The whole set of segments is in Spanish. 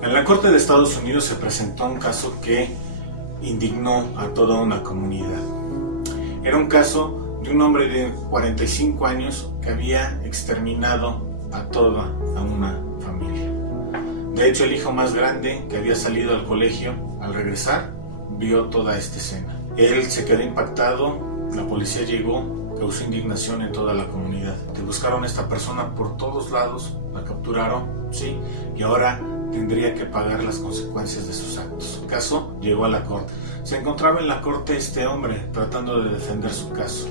En la Corte de Estados Unidos se presentó un caso que indignó a toda una comunidad. Era un caso de un hombre de 45 años que había exterminado a toda una familia. De hecho, el hijo más grande, que había salido al colegio, al regresar, vio toda esta escena. Él se quedó impactado, la policía llegó, causó indignación en toda la comunidad. Buscaron a esta persona por todos lados, la capturaron, sí, y ahora tendría que pagar las consecuencias de sus actos. El caso llegó a la corte. Se encontraba en la corte este hombre tratando de defender su caso,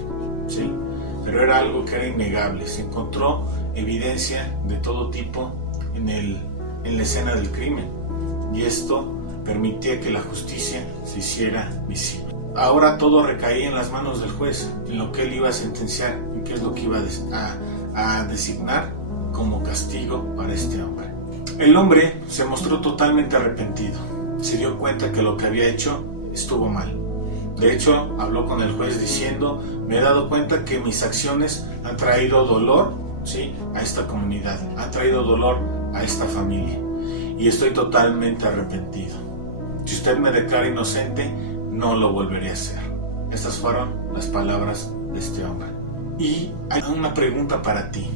sí, pero era algo que era innegable. Se encontró evidencia de todo tipo en la escena del crimen, y esto permitía que la justicia se hiciera visible. Ahora todo recaía en las manos del juez, en lo que él iba a sentenciar y qué es lo que iba a designar como castigo para este hombre. El hombre se mostró totalmente arrepentido. Se dio cuenta que lo que había hecho estuvo mal. De hecho, habló con el juez diciendo: me he dado cuenta que mis acciones han traído dolor, ¿sí?, a esta comunidad, han traído dolor a esta familia, y estoy totalmente arrepentido. Si usted me declara inocente, no lo volveré a hacer. Estas fueron las palabras de este hombre. Y hay una pregunta para ti,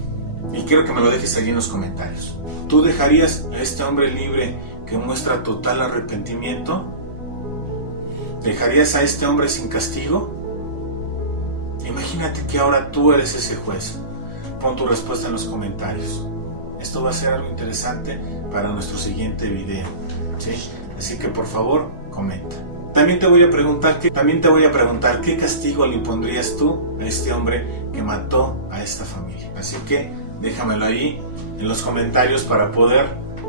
y quiero que me lo dejes allí en los comentarios. ¿Tú dejarías a este hombre libre que muestra total arrepentimiento? ¿Dejarías a este hombre sin castigo? Imagínate que ahora tú eres ese juez. Pon tu respuesta en los comentarios. Esto va a ser algo interesante para nuestro siguiente video, ¿sí? Así que por favor, comenta. También te voy a preguntar qué castigo le impondrías tú a este hombre que mató a esta familia. Así que déjamelo ahí en los comentarios para poder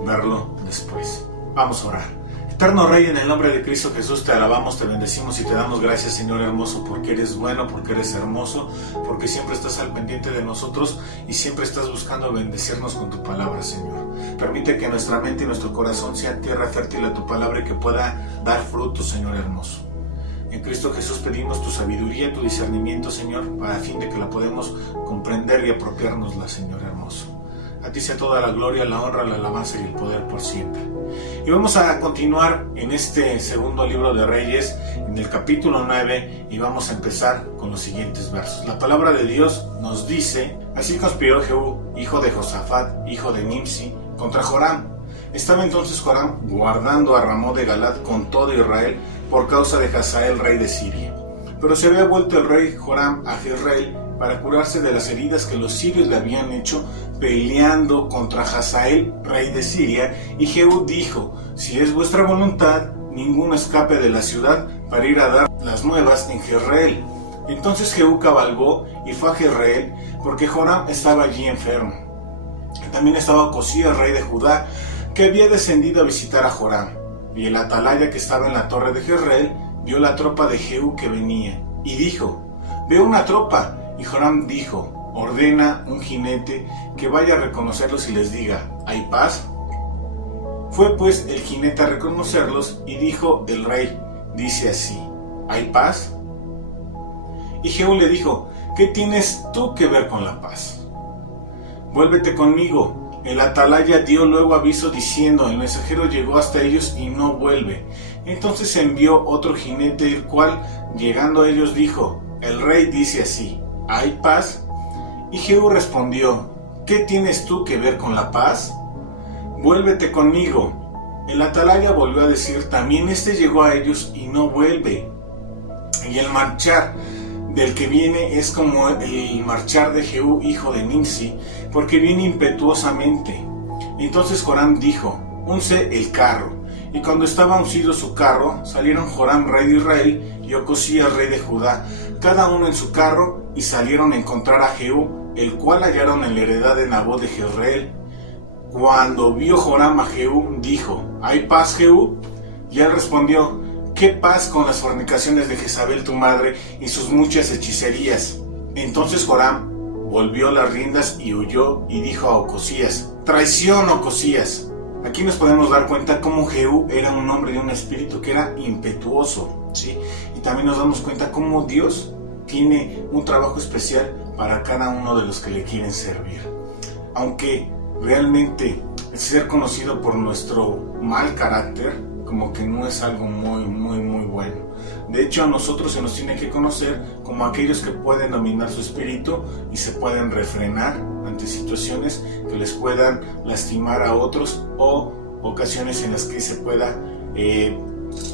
verlo después. Vamos a orar. Eterno Rey, en el nombre de Cristo Jesús te alabamos, te bendecimos y te damos gracias, Señor hermoso, porque eres bueno, porque eres hermoso, porque siempre estás al pendiente de nosotros y siempre estás buscando bendecirnos con tu palabra, Señor. Permite que nuestra mente y nuestro corazón sea tierra fértil a tu palabra y que pueda dar fruto, Señor hermoso. En Cristo Jesús pedimos tu sabiduría, tu discernimiento, Señor, para fin de que la podamos comprender y apropiárnosla, Señor hermoso. A ti sea toda la gloria, la honra, la alabanza y el poder por siempre. Y vamos a continuar en este segundo libro de Reyes, en el capítulo 9, y vamos a empezar con los siguientes versos. La palabra de Dios nos dice: así conspiró Jehú, hijo de Josafat, hijo de Nimsi, contra Joram. Estaba entonces Joram guardando a Ramón de Galad con todo Israel por causa de Hazael, rey de Siria. Pero se había vuelto el rey Joram a Jezreel para curarse de las heridas que los sirios le habían hecho peleando contra Hazael, rey de Siria, y Jehú dijo: si es vuestra voluntad, ninguno escape de la ciudad para ir a dar las nuevas en Jezreel. Entonces Jehú cabalgó y fue a Jezreel, porque Joram estaba allí enfermo. También estaba Ocosías, rey de Judá, que había descendido a visitar a Joram. Y el atalaya que estaba en la torre de Jezreel vio la tropa de Jehú que venía, y dijo: veo una tropa. Y Joram dijo: ordena un jinete que vaya a reconocerlos y les diga: ¿hay paz? Fue pues el jinete a reconocerlos, y dijo el rey: dice así: ¿hay paz? Y Jehú le dijo: ¿qué tienes tú que ver con la paz? Vuélvete conmigo. El atalaya dio luego aviso diciendo: el mensajero llegó hasta ellos y no vuelve. Entonces envió otro jinete, el cual, llegando a ellos, dijo: el rey dice así: ¿hay paz? Y Jehú respondió: ¿qué tienes tú que ver con la paz? Vuélvete conmigo. El atalaya volvió a decir: también este llegó a ellos y no vuelve. Y el marchar del que viene es como el marchar de Jehú, hijo de Nimsi, porque viene impetuosamente. Entonces Joram dijo: unce el carro. Y cuando estaba uncido su carro, salieron Joram, rey de Israel, y Ocosías, rey de Judá, cada uno en su carro, y salieron a encontrar a Jehú, el cual hallaron en la heredad de Nabot de Jezreel. Cuando vio Joram a Jehú, dijo: ¿hay paz, Jehú? Y él respondió: ¿qué paz con las fornicaciones de Jezabel tu madre y sus muchas hechicerías? Entonces Joram volvió las riendas y huyó, y dijo a Ocosías: traición, Ocosías. Aquí nos podemos dar cuenta cómo Jehú era un hombre de un espíritu que era impetuoso, ¿sí? Y también nos damos cuenta cómo Dios tiene un trabajo especial para cada uno de los que le quieren servir. Aunque realmente ser conocido por nuestro mal carácter como que no es algo muy bueno. De hecho, a nosotros se nos tiene que conocer como aquellos que pueden dominar su espíritu y se pueden refrenar ante situaciones que les puedan lastimar a otros o ocasiones en las que se pueda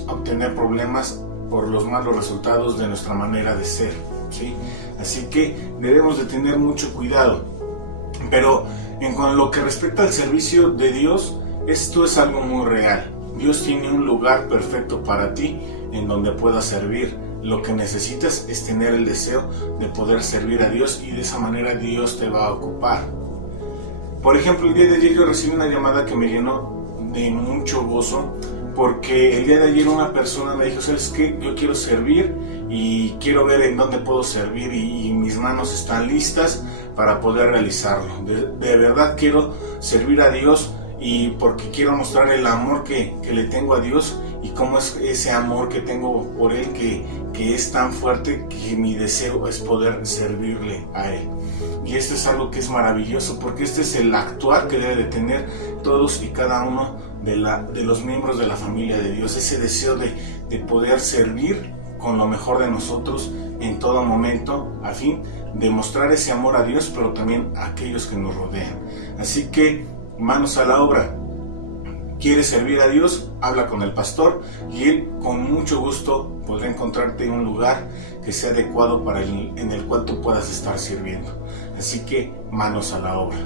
obtener problemas por los malos resultados de nuestra manera de ser, ¿sí? Así que debemos de tener mucho cuidado. Pero en lo que respecta al servicio de Dios, esto es algo muy real. Dios tiene un lugar perfecto para ti en donde puedas servir. Lo que necesitas es tener el deseo de poder servir a Dios y de esa manera Dios te va a ocupar. Por ejemplo, el día de ayer yo recibí una llamada que me llenó de mucho gozo, porque el día de ayer una persona me dijo: ¿sabes qué? Yo quiero servir y quiero ver en dónde puedo servir y mis manos están listas para poder realizarlo. De verdad quiero servir a Dios, y porque quiero mostrar el amor que le tengo a Dios y cómo es ese amor que tengo por Él que es tan fuerte que mi deseo es poder servirle a Él. Y esto es algo que es maravilloso, porque este es el actuar que debe de tener todos y cada uno de los miembros de la familia de Dios, ese deseo de poder servir con lo mejor de nosotros en todo momento, a fin de mostrar ese amor a Dios, pero también a aquellos que nos rodean. Así que manos a la obra. ¿Quieres servir a Dios? Habla con el pastor y él con mucho gusto podrá encontrarte un lugar que sea adecuado en el cual tú puedas estar sirviendo. Así que manos a la obra.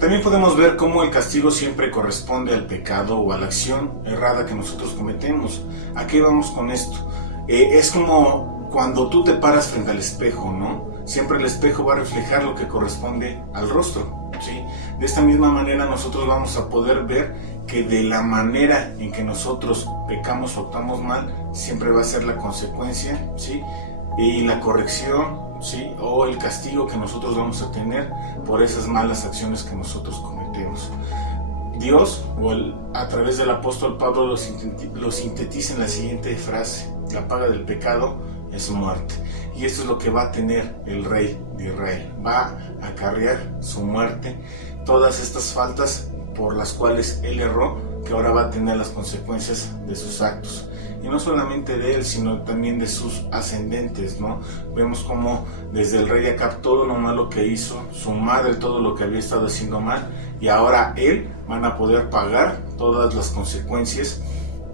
También podemos ver cómo el castigo siempre corresponde al pecado o a la acción errada que nosotros cometemos. ¿A qué vamos con esto? Es como cuando tú te paras frente al espejo, ¿no? Siempre el espejo va a reflejar lo que corresponde al rostro, ¿sí? De esta misma manera nosotros vamos a poder ver que de la manera en que nosotros pecamos o actuamos mal, siempre va a ser la consecuencia, ¿sí? Y la corrección, ¿sí? O el castigo que nosotros vamos a tener por esas malas acciones que nosotros cometemos. Dios, a través del apóstol Pablo, lo sintetiza en la siguiente frase: la paga del pecado es muerte. Y esto es lo que va a tener el rey de Israel. Va a acarrear su muerte, todas estas faltas por las cuales él erró, que ahora va a tener las consecuencias de sus actos. Y no solamente de él, sino también de sus ascendentes, ¿no? Vemos como desde el rey Acab todo lo malo que hizo, su madre todo lo que había estado haciendo mal, y ahora él van a poder pagar todas las consecuencias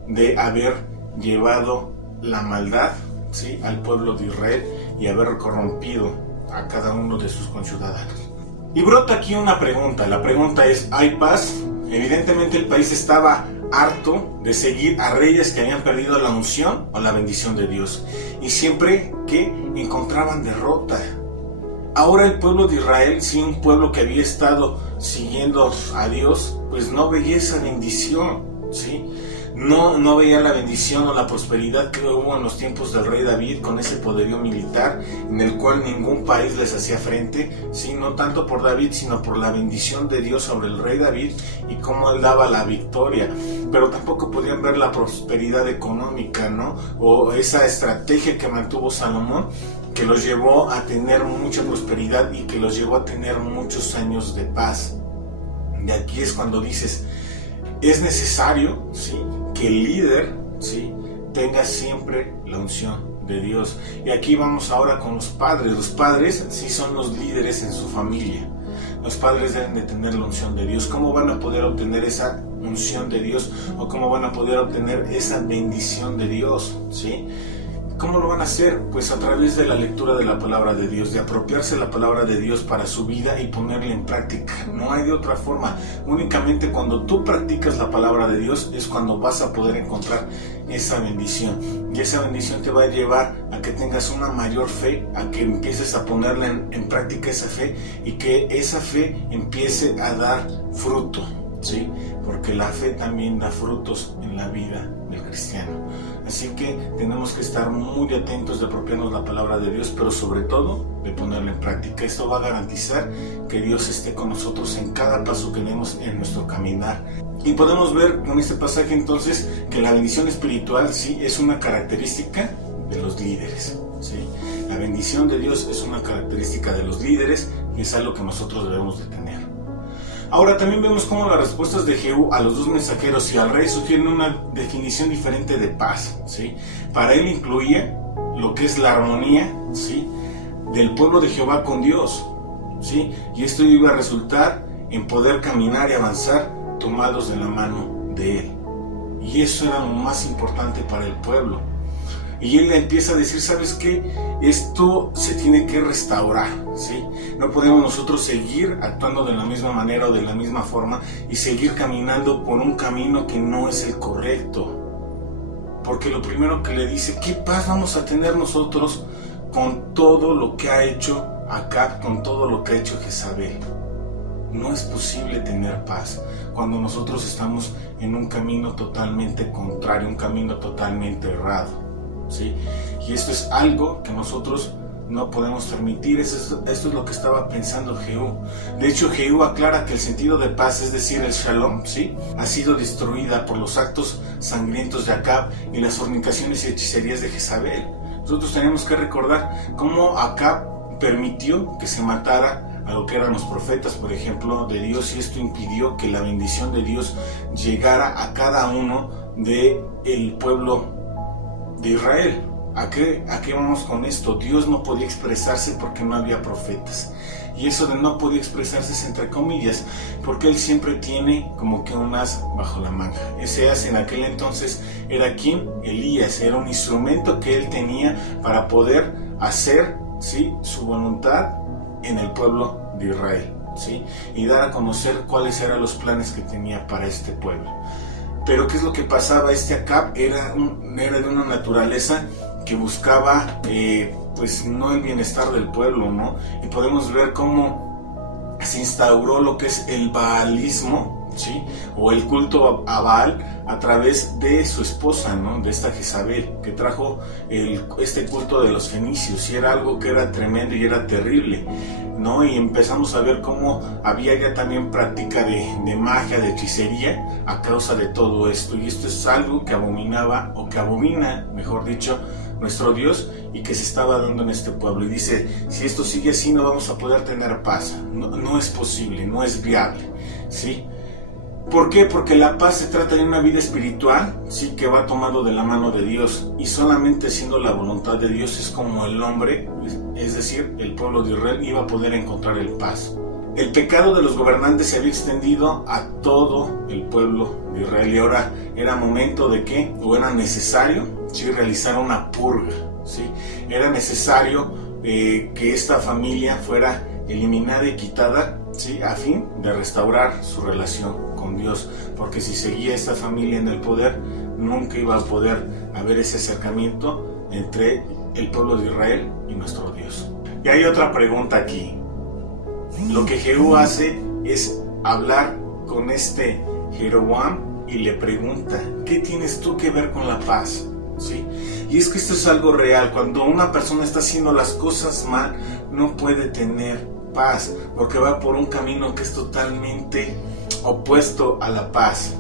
de haber llevado la maldad, ¿sí?, al pueblo de Israel y haber corrompido a cada uno de sus conciudadanos. Y brota aquí una pregunta. La pregunta es: ¿hay paz? Evidentemente el país estaba harto de seguir a reyes que habían perdido la unción o la bendición de Dios, y siempre que encontraban derrota. Ahora el pueblo de Israel, sí, un pueblo que había estado siguiendo a Dios, pues no veía esa bendición, ¿sí? No veía la bendición o la prosperidad que hubo en los tiempos del rey David, con ese poderío militar en el cual ningún país les hacía frente, ¿sí? No tanto por David, sino por la bendición de Dios sobre el rey David y cómo él daba la victoria. Pero tampoco podían ver la prosperidad económica, ¿no? O esa estrategia que mantuvo Salomón, que los llevó a tener mucha prosperidad y que los llevó a tener muchos años de paz. Y aquí es cuando dices: es necesario, ¿sí?, que el líder, ¿sí?, tenga siempre la unción de Dios. Y aquí vamos ahora con los padres. Los padres sí son los líderes en su familia. Los padres deben de tener la unción de Dios. ¿Cómo van a poder obtener esa unción de Dios? ¿O cómo van a poder obtener esa bendición de Dios? ¿Sí? ¿Cómo lo van a hacer? Pues a través de la lectura de la palabra de Dios, de apropiarse la palabra de Dios para su vida y ponerla en práctica. No hay de otra forma. Únicamente cuando tú practicas la palabra de Dios es cuando vas a poder encontrar esa bendición. Y esa bendición te va a llevar a que tengas una mayor fe, a que empieces a ponerla en práctica esa fe, y que esa fe empiece a dar fruto, ¿sí? Porque la fe también da frutos en la vida del cristiano. Así que tenemos que estar muy atentos de apropiarnos la palabra de Dios, pero sobre todo de ponerla en práctica. Esto va a garantizar que Dios esté con nosotros en cada paso que demos en nuestro caminar. Y podemos ver con este pasaje entonces que la bendición espiritual sí es una característica de los líderes, ¿sí? La bendición de Dios es una característica de los líderes y es algo que nosotros debemos de tener. Ahora también vemos cómo las respuestas de Jehú a los dos mensajeros y al rey sugieren una definición diferente de paz, ¿sí? Para él incluía lo que es la armonía, ¿sí?, del pueblo de Jehová con Dios, ¿sí? Y esto iba a resultar en poder caminar y avanzar tomados de la mano de él. Y eso era lo más importante para el pueblo. Y él le empieza a decir, ¿sabes qué? Esto se tiene que restaurar, ¿sí? No podemos nosotros seguir actuando de la misma manera o de la misma forma y seguir caminando por un camino que no es el correcto. Porque lo primero que le dice, ¿qué paz vamos a tener nosotros con todo lo que ha hecho Acab, con todo lo que ha hecho Jezabel? No es posible tener paz cuando nosotros estamos en un camino totalmente contrario, un camino totalmente errado, ¿sí? Y esto es algo que nosotros no podemos permitir. Esto es lo que estaba pensando Jehú. De hecho, Jehú aclara que el sentido de paz, es decir, el shalom, ¿sí?, ha sido destruida por los actos sangrientos de Acab y las fornicaciones y hechicerías de Jezabel. Nosotros tenemos que recordar cómo Acab permitió que se matara a lo que eran los profetas, por ejemplo, de Dios, y esto impidió que la bendición de Dios llegara a cada uno del pueblo de Israel. ¿A qué vamos con esto? Dios no podía expresarse porque no había profetas. Y eso de no podía expresarse es entre comillas, porque él siempre tiene como que un as bajo la manga. Ese as en aquel entonces era ¿quién? Elías. Era un instrumento que él tenía para poder hacer, ¿sí?, su voluntad en el pueblo de Israel, ¿sí?, y dar a conocer cuáles eran los planes que tenía para este pueblo. Pero ¿qué es lo que pasaba? Este Acab era de una naturaleza que buscaba pues no el bienestar del pueblo, ¿no? Y podemos ver cómo se instauró lo que es el baalismo, ¿sí?, o el culto a Baal a través de su esposa, ¿no?, de esta Jezabel, que trajo este culto de los fenicios, y era algo que era tremendo y era terrible, ¿no? Y empezamos a ver cómo había ya también práctica de magia, de hechicería a causa de todo esto, y esto es algo que abominaba, o que abomina, mejor dicho, nuestro Dios, y que se estaba dando en este pueblo. Y dice, si esto sigue así no vamos a poder tener paz, no es posible, no es viable, ¿sí? ¿Por qué? Porque la paz se trata de una vida espiritual, sí, que va tomado de la mano de Dios, y solamente siendo la voluntad de Dios es como el hombre, es decir, el pueblo de Israel, iba a poder encontrar el paz. El pecado de los gobernantes se había extendido a todo el pueblo de Israel, y ahora era momento de que, o era necesario, sí, realizar una purga, ¿sí? Era necesario que esta familia fuera eliminada y quitada, ¿sí?, a fin de restaurar su relación con Dios, porque si seguía esta familia en el poder, nunca iba a poder haber ese acercamiento entre el pueblo de Israel y nuestro Dios. Y hay otra pregunta aquí. Lo que Jehú hace es hablar con este Jeroboam y le pregunta, ¿qué tienes tú que ver con la paz? ¿Sí? Y es que esto es algo real. Cuando una persona está haciendo las cosas mal, no puede tener paz, porque va por un camino que es totalmente opuesto a la paz.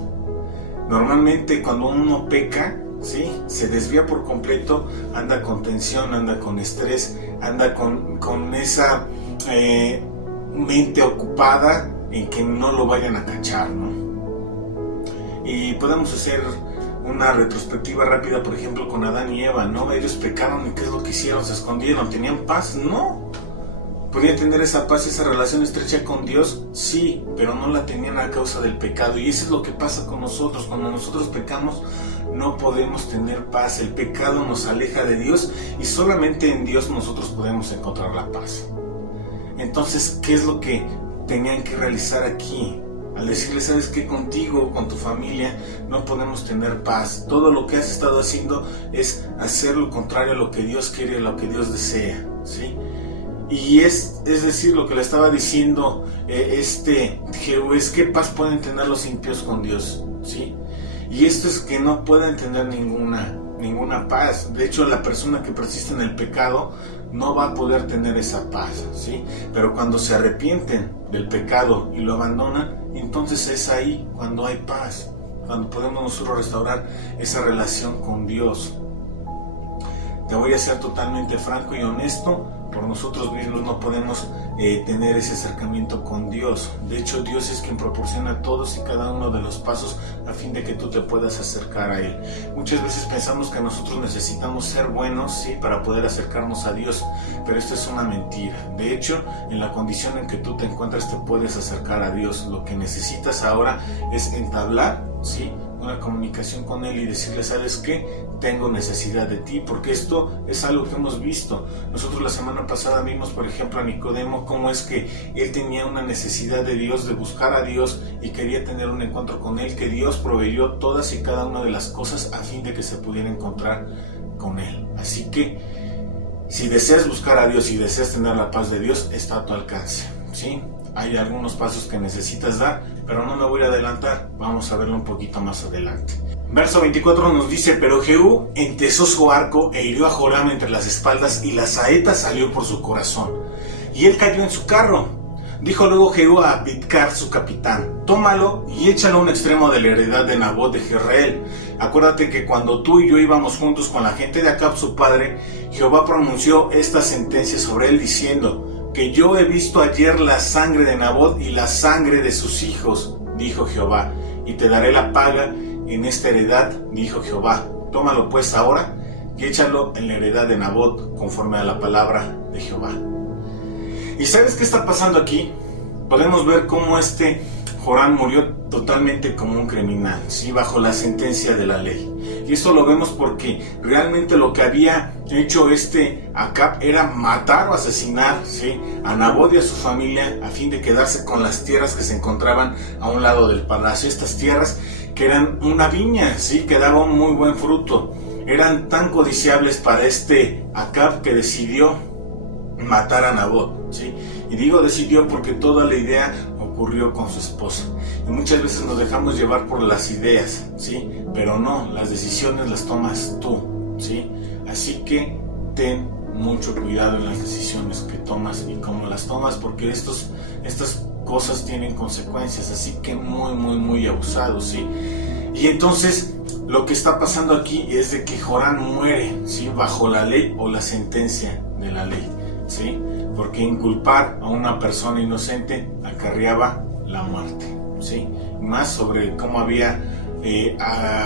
Normalmente cuando uno peca, ¿sí?, se desvía por completo, anda con tensión, anda con estrés, anda con esa mente ocupada en que no lo vayan a cachar, ¿no? Y podemos hacer una retrospectiva rápida, por ejemplo, con Adán y Eva, ¿no? Ellos pecaron y ¿qué es lo que hicieron? ¿Se escondieron? ¿Tenían paz? No. ¿Podían tener esa paz, esa relación estrecha con Dios? Sí, pero no la tenían a causa del pecado. Y eso es lo que pasa con nosotros. Cuando nosotros pecamos, no podemos tener paz. El pecado nos aleja de Dios y solamente en Dios nosotros podemos encontrar la paz. Entonces, ¿qué es lo que tenían que realizar aquí? Al decirle, ¿sabes qué? Contigo, con tu familia, no podemos tener paz. Todo lo que has estado haciendo es hacer lo contrario a lo que Dios quiere, a lo que Dios desea, ¿sí? Y es decir, lo que le estaba diciendo Jehú es qué paz pueden tener los impíos con Dios, ¿sí? Y esto es que no pueden tener ninguna paz. De hecho, la persona que persiste en el pecado no va a poder tener esa paz, ¿sí? Pero cuando se arrepienten del pecado y lo abandonan, entonces es ahí cuando hay paz, cuando podemos nosotros restaurar esa relación con Dios. Te voy a ser totalmente franco y honesto. por nosotros mismos no podemos tener ese acercamiento con Dios. De hecho, Dios es quien proporciona todos y cada uno de los pasos a fin de que tú te puedas acercar a Él. Muchas veces pensamos que nosotros necesitamos ser buenos, ¿sí?, para poder acercarnos a Dios, pero esto es una mentira. De hecho, en la condición en que tú te encuentras te puedes acercar a Dios. Lo que necesitas ahora es entablar, ¿sí?, una comunicación con Él y decirle: ¿sabes qué? Tengo necesidad de ti, porque esto es algo que hemos visto. Nosotros la semana pasada vimos, por ejemplo, a Nicodemo, cómo es que él tenía una necesidad de Dios, de buscar a Dios y quería tener un encuentro con Él, que Dios proveyó todas y cada una de las cosas a fin de que se pudiera encontrar con Él. Así que, si deseas buscar a Dios y deseas tener la paz de Dios, está a tu alcance, ¿sí? Hay algunos pasos que necesitas dar, pero no me voy a adelantar, vamos a verlo un poquito más adelante. Verso 24 nos dice: pero Jehú entesó su arco e hirió a Joram entre las espaldas, y la saeta salió por su corazón, y él cayó en su carro. Dijo luego Jehú a Bidkar su capitán: tómalo y échalo a un extremo de la heredad de Nabot de Jezreel. Acuérdate que cuando tú y yo íbamos juntos con la gente de Acab su padre, Jehová pronunció esta sentencia sobre él diciendo: que yo he visto ayer la sangre de Nabot y la sangre de sus hijos, dijo Jehová, y te daré la paga en esta heredad, dijo Jehová. Tómalo pues ahora y échalo en la heredad de Nabot, conforme a la palabra de Jehová. ¿Y sabes qué está pasando aquí? Podemos ver cómo Joram murió totalmente como un criminal, ¿sí?, bajo la sentencia de la ley. Y esto lo vemos porque realmente lo que había hecho Acab era matar o asesinar, ¿sí?, a Nabot y a su familia a fin de quedarse con las tierras que se encontraban a un lado del palacio. Estas tierras que eran una viña, ¿sí?, que daba un muy buen fruto. Eran tan codiciables para Acab que decidió matar a Nabot, ¿sí? Y digo decidió porque toda la idea ocurrió con su esposa. Y muchas veces nos dejamos llevar por las ideas, ¿sí? Pero no, las decisiones las tomas tú, ¿sí? Así que ten mucho cuidado en las decisiones que tomas y cómo las tomas, porque estas cosas tienen consecuencias, así que muy abusado, ¿sí? Y entonces lo que está pasando aquí es de que Joram muere, ¿sí?, bajo la ley o la sentencia de la ley, ¿sí?, porque inculpar a una persona inocente acarreaba la muerte, ¿sí?, más sobre cómo había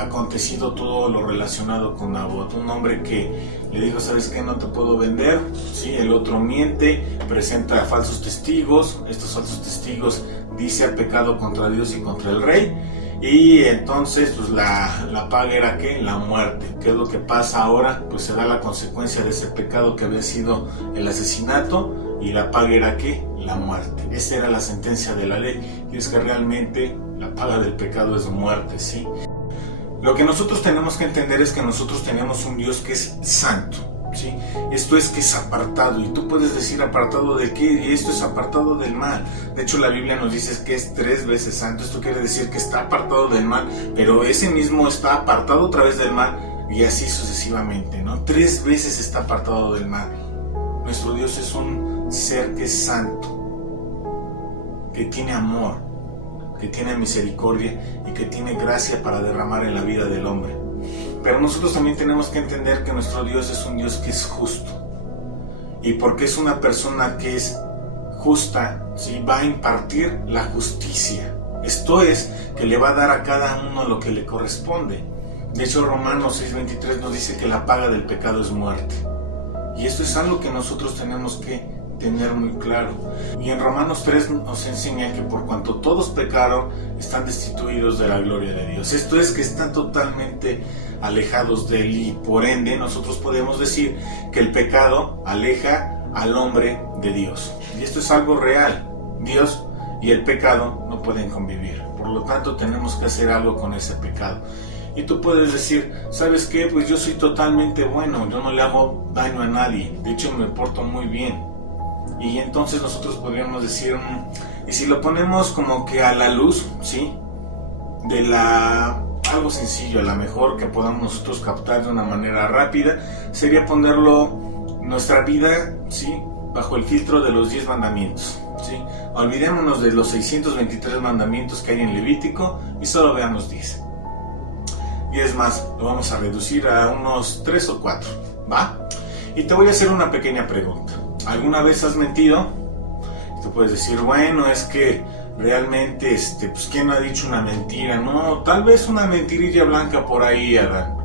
acontecido todo lo relacionado con Nabot, un hombre que le dijo: ¿sabes qué? No te puedo vender, ¿sí? El otro miente, presenta falsos testigos, estos falsos testigos dice ha pecado contra Dios y contra el rey, y entonces pues la paga era ¿qué? La muerte. ¿Qué es lo que pasa ahora? Pues se da la consecuencia de ese pecado que había sido el asesinato, y la paga era ¿qué? La muerte. Esa era la sentencia de la ley, y es que realmente la paga del pecado es muerte, ¿sí? Lo que nosotros tenemos que entender es que nosotros tenemos un Dios que es santo, ¿sí? Esto es que es apartado, y tú puedes decir: ¿apartado de qué? Y esto es apartado del mal. De hecho, la Biblia nos dice que es 3 veces santo. Esto quiere decir que está apartado del mal, pero ese mismo está apartado otra vez del mal, y así sucesivamente, ¿no? 3 veces está apartado del mal. Nuestro Dios es un ser que es santo, que tiene amor, que tiene misericordia y que tiene gracia para derramar en la vida del hombre. Pero nosotros también tenemos que entender que nuestro Dios es un Dios que es justo, y porque es una persona que es justa, ¿sí?, va a impartir la justicia. Esto es, que le va a dar a cada uno lo que le corresponde. De hecho, Romanos 6:23 nos dice que la paga del pecado es muerte, y esto es algo que nosotros tenemos que tener muy claro. Y en Romanos 3 nos enseña que por cuanto todos pecaron, están destituidos de la gloria de Dios. Esto es, que están totalmente alejados de Él, y por ende nosotros podemos decir que el pecado aleja al hombre de Dios. Y esto es algo real. Dios y el pecado no pueden convivir. Por lo tanto, tenemos que hacer algo con ese pecado. Y tú puedes decir: ¿sabes qué? Pues yo soy totalmente bueno, yo no le hago daño a nadie, de hecho me porto muy bien. Y entonces nosotros podríamos decir, y si lo ponemos como que a la luz, ¿sí?, de algo sencillo, a lo mejor que podamos nosotros captar de una manera rápida, sería ponerlo nuestra vida, ¿sí?, bajo el filtro de los 10 mandamientos, ¿sí? Olvidémonos de los 623 mandamientos que hay en Levítico y solo veamos 10. Y es más, lo vamos a reducir a unos 3 o 4, ¿va? Y te voy a hacer una pequeña pregunta. ¿Alguna vez has mentido? Tú puedes decir, bueno, es que realmente, pues ¿quién ha dicho una mentira? No, tal vez una mentirilla blanca por ahí, Adán.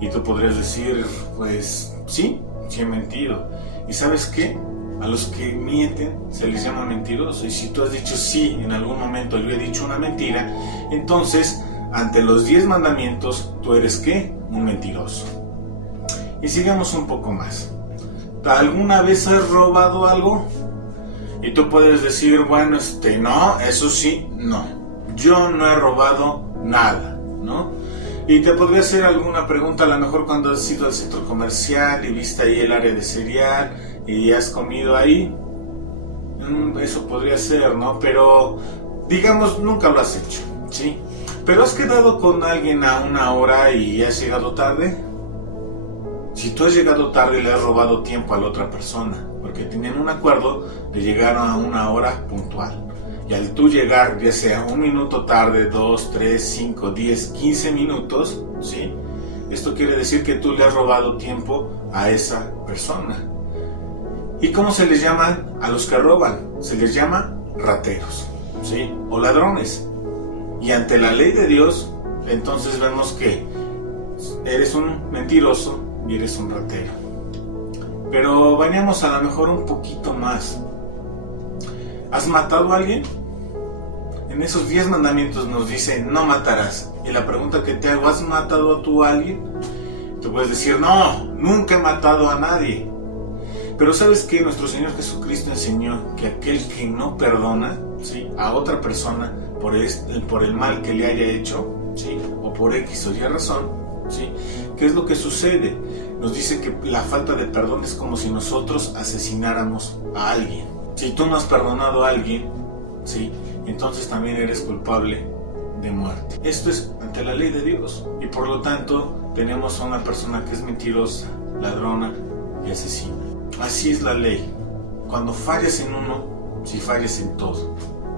Y tú podrías decir, pues sí he mentido. ¿Y sabes qué? A los que mienten se les llama mentirosos. Y si tú has dicho sí, en algún momento yo he dicho una mentira, entonces, ante los 10 mandamientos, tú eres ¿qué? Un mentiroso. Y sigamos un poco más. ¿Alguna vez has robado algo? Y tú puedes decir, bueno, no, eso sí, no. Yo no he robado nada, ¿no? Y te podría hacer alguna pregunta, a lo mejor cuando has ido al centro comercial y viste ahí el área de cereal y has comido ahí. Eso podría ser, ¿no? Pero, digamos, nunca lo has hecho, ¿sí? ¿Pero has quedado con alguien a una hora y has llegado tarde? Si tú has llegado tarde, le has robado tiempo a la otra persona, porque tenían un acuerdo de llegar a una hora puntual. Y al tú llegar, ya sea 1 minuto tarde, 2, 3, 5, 10, 15 minutos, ¿sí? Esto quiere decir que tú le has robado tiempo a esa persona. ¿Y cómo se les llaman a los que roban? Se les llama rateros, ¿sí? O ladrones. Y ante la ley de Dios, entonces vemos que eres un mentiroso y eres un ratero. Pero vayamos a lo mejor un poquito más. ¿Has matado a alguien? En esos 10 mandamientos nos dice no matarás. Y la pregunta que te hago, ¿has matado tú a alguien? Tú puedes decir, no, nunca he matado a nadie. Pero ¿sabes qué? Nuestro Señor Jesucristo enseñó que aquel que no perdona, ¿sí?, a otra persona por el mal que le haya hecho, ¿sí?, o por X o Y razón, ¿sí?, ¿qué es lo que sucede? Nos dice que la falta de perdón es como si nosotros asesináramos a alguien. Si tú no has perdonado a alguien, ¿sí?, entonces también eres culpable de muerte. Esto es ante la ley de Dios. Y por lo tanto, tenemos a una persona que es mentirosa, ladrona y asesina. Así es la ley. Cuando fallas en uno, si fallas en todo.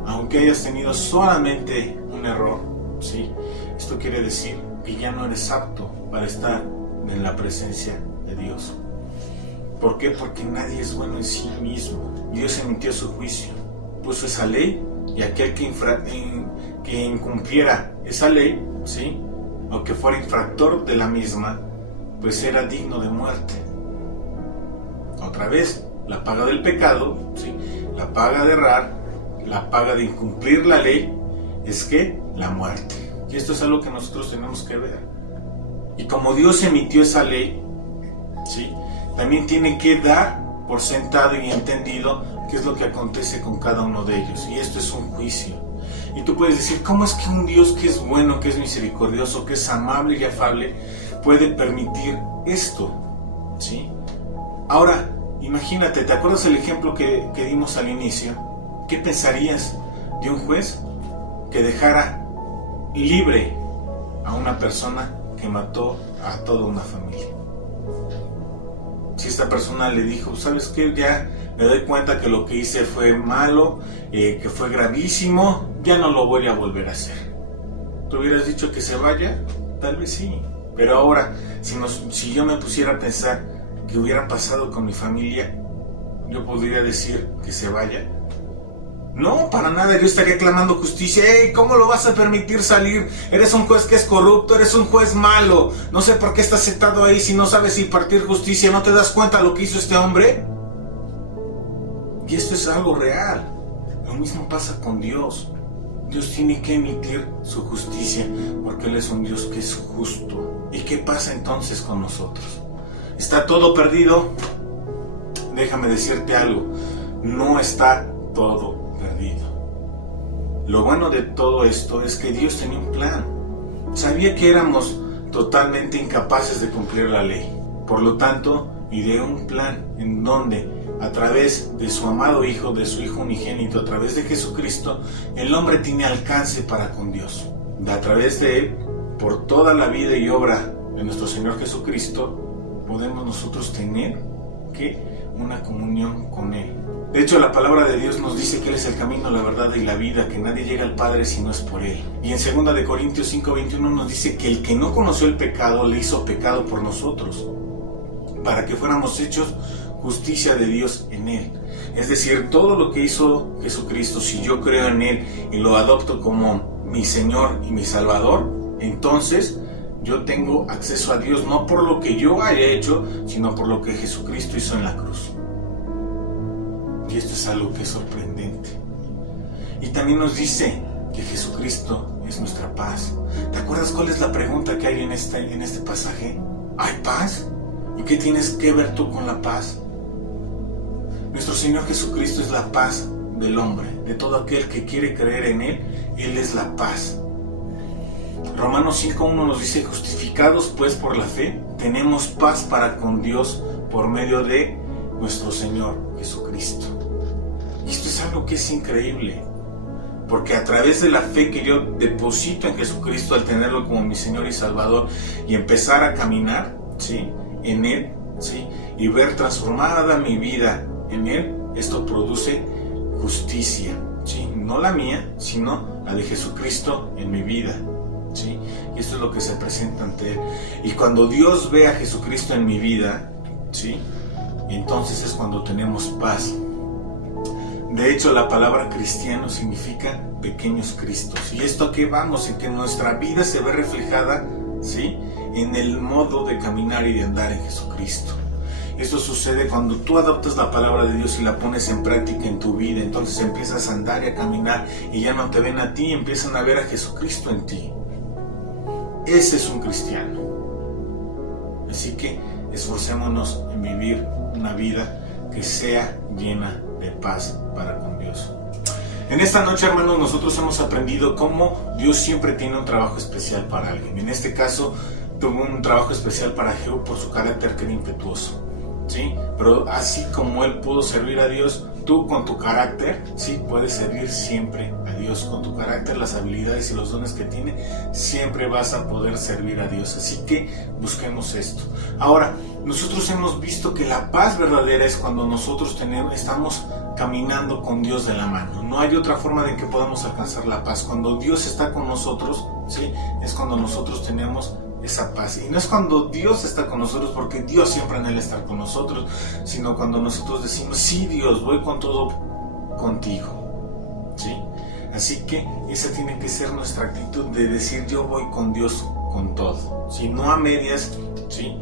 Aunque hayas tenido solamente un error, ¿sí?, esto quiere decir que ya no eres apto para estar en la presencia de Dios. ¿Por qué? Porque nadie es bueno en sí mismo. Dios emitió su juicio, puso esa ley, y aquel que incumpliera esa ley, ¿sí?, o que fuera infractor de la misma, pues era digno de muerte. Otra vez, la paga del pecado, ¿sí?, la paga de errar, la paga de incumplir la ley, es que la muerte. Y esto es algo que nosotros tenemos que ver. Y como Dios emitió esa ley, ¿sí?, también tiene que dar por sentado y entendido qué es lo que acontece con cada uno de ellos. Y esto es un juicio. Y tú puedes decir, ¿cómo es que un Dios que es bueno, que es misericordioso, que es amable y afable, puede permitir esto? ¿Sí? Ahora, imagínate, ¿te acuerdas el ejemplo que dimos al inicio? ¿Qué pensarías de un juez que dejara libre a una persona que mató a toda una familia? Si esta persona le dijo, ¿sabes qué? Ya me doy cuenta que lo que hice fue malo, que fue gravísimo, ya no lo voy a volver a hacer. ¿Tú hubieras dicho que se vaya? Tal vez sí. Pero ahora, si yo me pusiera a pensar que hubiera pasado con mi familia, yo podría decir que se vaya. No, para nada, yo estaría clamando justicia. ¡Ey! ¿Cómo lo vas a permitir salir? Eres un juez que es corrupto, eres un juez malo. No sé por qué estás sentado ahí si no sabes impartir justicia. ¿No te das cuenta de lo que hizo este hombre? Y esto es algo real. Lo mismo pasa con Dios. Dios tiene que emitir su justicia porque Él es un Dios que es justo. ¿Y qué pasa entonces con nosotros? ¿Está todo perdido? Déjame decirte algo. No está todo perdido. Lo bueno de todo esto es que Dios tenía un plan. Sabía que éramos totalmente incapaces de cumplir la ley. Por lo tanto, ideó un plan en donde, a través de su amado Hijo, de su Hijo unigénito, a través de Jesucristo, el hombre tiene alcance para con Dios. A través de Él, por toda la vida y obra de nuestro Señor Jesucristo, podemos nosotros tener una comunión con Él. De hecho, la palabra de Dios nos dice que Él es el camino, la verdad y la vida, que nadie llega al Padre si no es por Él. Y en 2 de Corintios 5:21 nos dice que el que no conoció el pecado, le hizo pecado por nosotros, para que fuéramos hechos justicia de Dios en Él. Es decir, todo lo que hizo Jesucristo, si yo creo en Él y lo adopto como mi Señor y mi Salvador, entonces yo tengo acceso a Dios no por lo que yo haya hecho, sino por lo que Jesucristo hizo en la cruz. Y esto es algo que es sorprendente. Y también nos dice que Jesucristo es nuestra paz. ¿Te acuerdas cuál es la pregunta que hay en este pasaje? ¿Hay paz? ¿Y qué tienes que ver tú con la paz? Nuestro Señor Jesucristo es la paz del hombre, de todo aquel que quiere creer en Él. Él es la paz. Romanos 5:1 nos dice: justificados pues por la fe, tenemos paz para con Dios por medio de nuestro Señor Jesucristo. Y esto es algo que es increíble, porque a través de la fe que yo deposito en Jesucristo al tenerlo como mi Señor y Salvador y empezar a caminar, ¿sí?, en Él, ¿sí?, y ver transformada mi vida en Él, esto produce justicia, ¿sí?, no la mía, sino la de Jesucristo en mi vida, ¿sí? Y esto es lo que se presenta ante Él. Y cuando Dios ve a Jesucristo en mi vida, ¿sí?, entonces es cuando tenemos paz. De hecho, la palabra cristiano significa pequeños Cristos. ¿Y esto a qué vamos? En que nuestra vida se ve reflejada, ¿sí?, en el modo de caminar y de andar en Jesucristo. Esto sucede cuando tú adoptas la palabra de Dios y la pones en práctica en tu vida. Entonces empiezas a andar y a caminar y ya no te ven a ti, empiezan a ver a Jesucristo en ti. Ese es un cristiano. Así que esforcémonos en vivir una vida que sea llena de paz para con Dios. En esta noche, hermanos, nosotros hemos aprendido cómo Dios siempre tiene un trabajo especial para alguien. En este caso, tuvo un trabajo especial para Jehú por su carácter que era impetuoso, ¿sí? Pero así como él pudo servir a Dios, tú con tu carácter, ¿sí?, puedes servir siempre a Dios. Con tu carácter, las habilidades y los dones que tiene, siempre vas a poder servir a Dios. Así que busquemos esto. Ahora, nosotros hemos visto que la paz verdadera es cuando nosotros estamos caminando con Dios de la mano. No hay otra forma de que podamos alcanzar la paz. Cuando Dios está con nosotros, ¿sí?, es cuando nosotros tenemos esa paz. Y no es cuando Dios está con nosotros, porque Dios siempre anhela estar con nosotros, sino cuando nosotros decimos: sí, Dios, voy con todo contigo, ¿sí? Así que esa tiene que ser nuestra actitud, de decir: yo voy con Dios con todo, ¿sí?, no a medias, ¿sí?,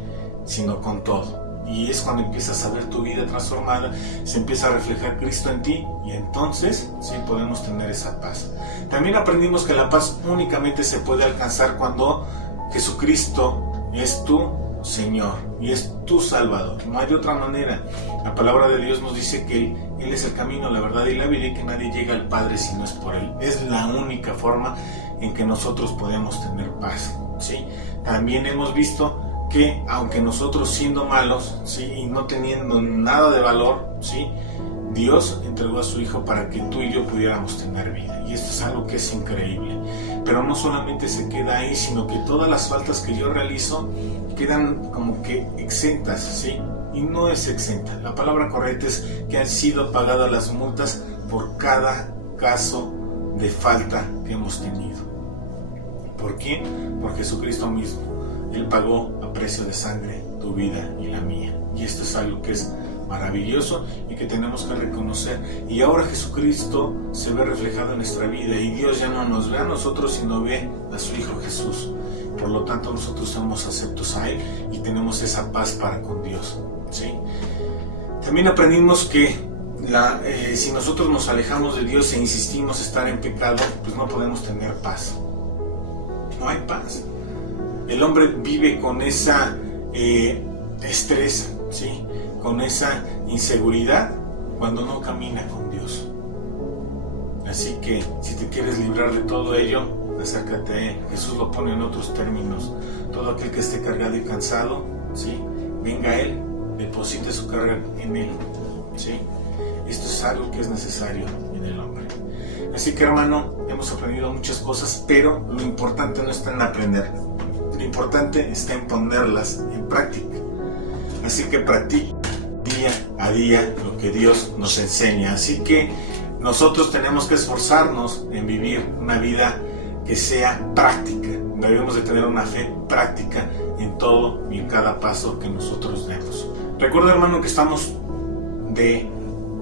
sino con todo. Y es cuando empiezas a ver tu vida transformada, se empieza a reflejar Cristo en ti, y entonces sí podemos tener esa paz. También aprendimos que la paz únicamente se puede alcanzar cuando Jesucristo es tu Señor y es tu Salvador. No hay otra manera. La palabra de Dios nos dice que Él es el camino, la verdad y la vida, y que nadie llega al Padre si no es por Él. Es la única forma en que nosotros podemos tener paz, ¿sí? También hemos visto que aunque nosotros siendo malos, ¿sí?, y no teniendo nada de valor, ¿sí?, Dios entregó a su Hijo para que tú y yo pudiéramos tener vida. Y esto es algo que es increíble. Pero no solamente se queda ahí, sino que todas las faltas que yo realizo quedan como que exentas, ¿sí? Y no es exenta. La palabra correcta es que han sido pagadas las multas por cada caso de falta que hemos tenido. ¿Por quién? Por Jesucristo mismo. Él pagó a precio de sangre tu vida y la mía. Y esto es algo que es maravilloso y que tenemos que reconocer. Y ahora Jesucristo se ve reflejado en nuestra vida, y Dios ya no nos ve a nosotros, sino ve a su Hijo Jesús. Por lo tanto, nosotros somos aceptos a Él y tenemos esa paz para con Dios, ¿sí? También aprendimos que si nosotros nos alejamos de Dios e insistimos estar en pecado, pues no podemos tener paz. No hay paz. El hombre vive con esa estrés, ¿sí?, con esa inseguridad cuando no camina con Dios. Así que si te quieres librar de todo ello, acércate a Él. Jesús lo pone en otros términos: todo aquel que esté cargado y cansado, ¿sí?, venga a Él, deposite su carga en Él, ¿sí? Esto es algo que es necesario en el hombre. Así que, hermano, hemos aprendido muchas cosas, pero lo importante no está en aprender. Lo importante está en ponerlas en práctica. Así que practica día a día lo que Dios nos enseña. Así que nosotros tenemos que esforzarnos en vivir una vida que sea práctica. Debemos de tener una fe práctica en todo y en cada paso que nosotros demos. Recuerda, hermano, que estamos de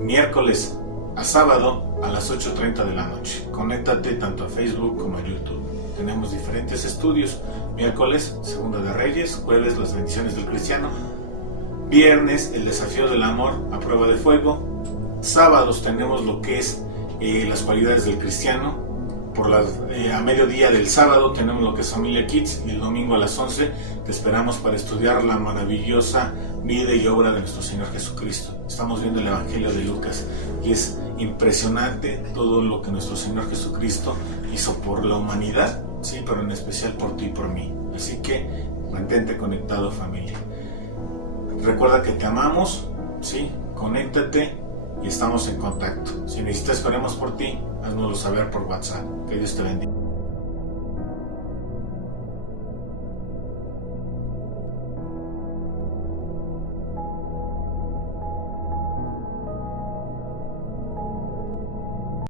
miércoles a sábado a las 8:30 de la noche. Conéctate tanto a Facebook como a YouTube. Tenemos diferentes estudios. Miércoles, Segunda de Reyes. Jueves, las bendiciones del cristiano. Viernes, el desafío del amor a prueba de fuego. Sábados tenemos lo que es las cualidades del cristiano. A mediodía del sábado tenemos lo que es Familia Kids, y el domingo a las 11 te esperamos para estudiar la maravillosa vida y obra de nuestro Señor Jesucristo. Estamos viendo el Evangelio de Lucas y es impresionante todo lo que nuestro Señor Jesucristo hizo por la humanidad, sí, pero en especial por ti y por mí. Así que mantente conectado, familia. Recuerda que te amamos, sí, conéctate y estamos en contacto. Si necesitas que oremos por ti, háznoslo saber por WhatsApp. Que Dios te bendiga.